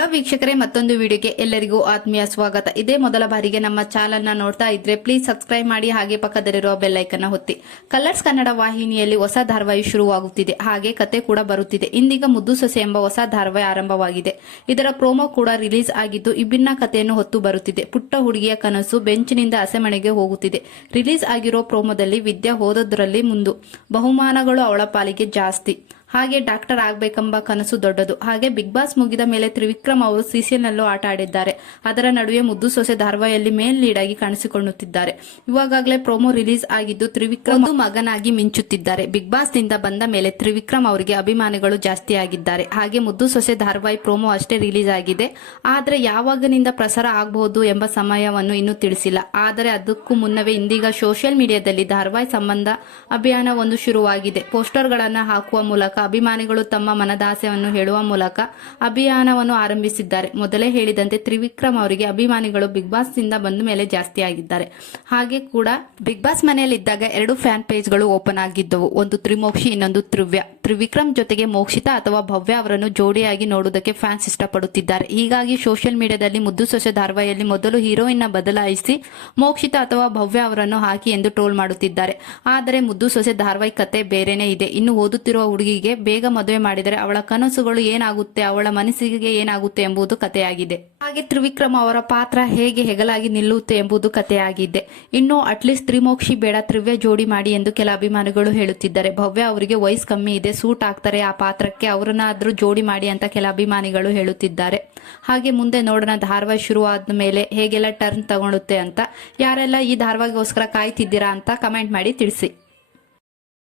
Hello ವೀಕ್ಷಕರೇ, ಮತ್ತೊಂದು ವಿಡಿಯೋಗೆ ಎಲ್ಲರಿಗೂ ಆತ್ಮೀಯ ಸ್ವಾಗತ. ಇದೇ ಮೊದಲ ಬಾರಿಗೆ ನಮ್ಮ ಚಾನಲ್ನ ನೋಡ್ತಾ ಇದ್ರೆ ಪ್ಲೀಸ್ ಸಬ್ಸ್ಕ್ರೈಬ್ ಮಾಡಿ, ಹಾಗೆ ಪಕ್ಕದಲ್ಲಿರುವ ಬೆಲ್ಲೈಕನ್ನ ಹೊತ್ತಿ ಕಲರ್ಸ್ ಕನ್ನಡ ವಾಹಿನಿಯಲ್ಲಿ ಹೊಸ ಧಾರಾವಾಹಿ ಶುರುವಾಗುತ್ತಿದೆ. ಹಾಗೆ ಕತೆ ಕೂಡ ಬರುತ್ತಿದೆ. ಇಂದೀಗ ಮುದ್ದು ಸೊಸೆ ಎಂಬ ಹೊಸ ಧಾರಾವಾಹಿ ಆರಂಭವಾಗಿದೆ. ಇದರ ಪ್ರೋಮೋ ಕೂಡ ರಿಲೀಸ್ ಆಗಿದ್ದು, ವಿಭಿನ್ನ ಕಥೆಯನ್ನು ಹೊತ್ತು ಬರುತ್ತಿದೆ. ಪುಟ್ಟ ಹುಡುಗಿಯ ಕನಸು ಬೆಂಚಿನಿಂದ ಹಸೆಮಣೆಗೆ ಹೋಗುತ್ತಿದೆ. ರಿಲೀಸ್ ಆಗಿರೋ ಪ್ರೋಮೋದಲ್ಲಿ ವಿದ್ಯಾ ಓದೋದ್ರಲ್ಲಿ ಮುಂದು ಬಹುಮಾನಗಳು ಅವಳ ಪಾಲಿಗೆ ಜಾಸ್ತಿ. ಹಾಗೆ ಡಾಕ್ಟರ್ ಆಗ್ಬೇಕೆಂಬ ಕನಸು ದೊಡ್ಡದು. ಹಾಗೆ ಬಿಗ್ ಬಾಸ್ ಮುಗಿದ ಮೇಲೆ ತ್ರಿವಿಕ್ರಮ್ ಅವರು ಸೀಸನ್ನಲ್ಲೂ ಆಟ ಆಡಿದ್ದಾರೆ. ಅದರ ನಡುವೆ ಮುದ್ದು ಸೊಸೆ ಧಾರಾವಾಹಿಯಲ್ಲಿ ಮೇಲ್ ಲೀಡ್ ಆಗಿ ಕಾಣಿಸಿಕೊಳ್ಳುತ್ತಿದ್ದಾರೆ. ಇವಾಗಲೇ ಪ್ರೋಮೋ ರಿಲೀಸ್ ಆಗಿದ್ದು ತ್ರಿವಿಕ್ರಮ್ ಮಗನಾಗಿ ಮಿಂಚುತ್ತಿದ್ದಾರೆ. ಬಿಗ್ ಬಾಸ್ನಿಂದ ಬಂದ ಮೇಲೆ ತ್ರಿವಿಕ್ರಮ್ ಅವರಿಗೆ ಅಭಿಮಾನಿಗಳು ಜಾಸ್ತಿ ಆಗಿದ್ದಾರೆ. ಹಾಗೆ ಮುದ್ದು ಸೊಸೆ ಧಾರವಾಹಿ ಪ್ರೋಮೋ ಅಷ್ಟೇ ರಿಲೀಸ್ ಆಗಿದೆ. ಆದರೆ ಯಾವಾಗನಿಂದ ಪ್ರಸಾರ ಆಗಬಹುದು ಎಂಬ ಸಮಯವನ್ನು ಇನ್ನೂ ತಿಳಿಸಿಲ್ಲ. ಆದರೆ ಅದಕ್ಕೂ ಮುನ್ನವೇ ಇಂದೀಗ ಸೋಷಿಯಲ್ ಮೀಡಿಯಾದಲ್ಲಿ ಧಾರವಾಹಿ ಸಂಬಂಧ ಅಭಿಯಾನ ಒಂದು ಶುರುವಾಗಿದೆ. ಪೋಸ್ಟರ್ಗಳನ್ನು ಹಾಕುವ ಮೂಲಕ ಅಭಿಮಾನಿಗಳು ತಮ್ಮ ಮನದಾಸೆಯನ್ನು ಹೇಳುವ ಮೂಲಕ ಅಭಿಯಾನವನ್ನು ಆರಂಭಿಸಿದ್ದಾರೆ. ಮೊದಲೇ ಹೇಳಿದಂತೆ ತ್ರಿವಿಕ್ರಮ್ ಅವರಿಗೆ ಅಭಿಮಾನಿಗಳು ಬಿಗ್ ಬಾಸ್ನಿಂದ ಬಂದ ಮೇಲೆ ಜಾಸ್ತಿ ಆಗಿದ್ದಾರೆ. ಹಾಗೆ ಕೂಡ ಬಿಗ್ ಬಾಸ್ ಮನೆಯಲ್ಲಿದ್ದಾಗ ಎರಡು ಫ್ಯಾನ್ ಪೇಜ್ಗಳು ಓಪನ್ ಆಗಿದ್ದವು. ಒಂದು ತ್ರಿಮೋಕ್ಷಿ, ಇನ್ನೊಂದು ತ್ರಿವ್ಯ. ತ್ರಿವಿಕ್ರಮ್ ಜೊತೆಗೆ ಮೋಕ್ಷಿತಾ ಅಥವಾ ಭವ್ಯ ಅವರನ್ನು ಜೋಡಿಯಾಗಿ ನೋಡುವುದಕ್ಕೆ ಫ್ಯಾನ್ಸ್ ಇಷ್ಟಪಡುತ್ತಿದ್ದಾರೆ. ಹೀಗಾಗಿ ಸೋಷಿಯಲ್ ಮೀಡಿಯಾದಲ್ಲಿ ಮುದ್ದು ಸೊಸೆ ಧಾರವಾಹಿಯಲ್ಲಿ ಮೊದಲು ಹೀರೋಯಿನ್ನ ಬದಲಾಯಿಸಿ ಮೋಕ್ಷಿತ ಅಥವಾ ಭವ್ಯ ಅವರನ್ನು ಹಾಕಿ ಎಂದು ಟ್ರೋಲ್ ಮಾಡುತ್ತಿದ್ದಾರೆ. ಆದರೆ ಮುದ್ದು ಸೊಸೆ ಧಾರವಾಹಿ ಕತೆ ಬೇರೆನೇ ಇದೆ. ಇನ್ನು ಓದುತ್ತಿರುವ ಹುಡುಗಿಗೆ ಬೇಗ ಮದುವೆ ಮಾಡಿದರೆ ಅವಳ ಕನಸುಗಳು ಏನಾಗುತ್ತೆ, ಅವಳ ಮನಸ್ಸಿಗೆ ಏನಾಗುತ್ತೆ ಎಂಬುದು ಕಥೆಯಾಗಿದೆ. ಹಾಗೆ ತ್ರಿವಿಕ್ರಮ್ ಅವರ ಪಾತ್ರ ಹೇಗೆ ಹೆಗಲಾಗಿ ನಿಲ್ಲುತ್ತೆ ಎಂಬುದು ಕಥೆಯಾಗಿದೆ. ಇನ್ನು ಅಟ್ಲೀಸ್ಟ್ ತ್ರಿಮೋಕ್ಷಿ ಬೇಡ, ತ್ರಿವ್ಯ ಜೋಡಿ ಮಾಡಿ ಎಂದು ಕೆಲ ಅಭಿಮಾನಿಗಳು ಹೇಳುತ್ತಿದ್ದಾರೆ. ಭವ್ಯ ಅವರಿಗೆ ವಯಸ್ಸು ಕಮ್ಮಿ ಇದೆ ಸೂಟ್ ಆಗ್ತಾರೆ, ಆ ಪಾತ್ರಕ್ಕೆ ಅವರನ್ನಾದ್ರೂ ಜೋಡಿ ಮಾಡಿ ಅಂತ ಕೆಲ ಅಭಿಮಾನಿಗಳು ಹೇಳುತ್ತಿದ್ದಾರೆ. ಹಾಗೆ ಮುಂದೆ ನೋಡೋಣ ಧಾರವಾಹಿ ಶುರು ಆದ ಮೇಲೆ ಹೇಗೆಲ್ಲ ಟರ್ನ್ ತಗೊಳುತ್ತೆ ಅಂತ. ಯಾರೆಲ್ಲ ಈ ಧಾರವಾಹಿಗೋಸ್ಕರ ಕಾಯ್ತಿದ್ದೀರಾ ಅಂತ ಕಮೆಂಟ್ ಮಾಡಿ ತಿಳಿಸಿ.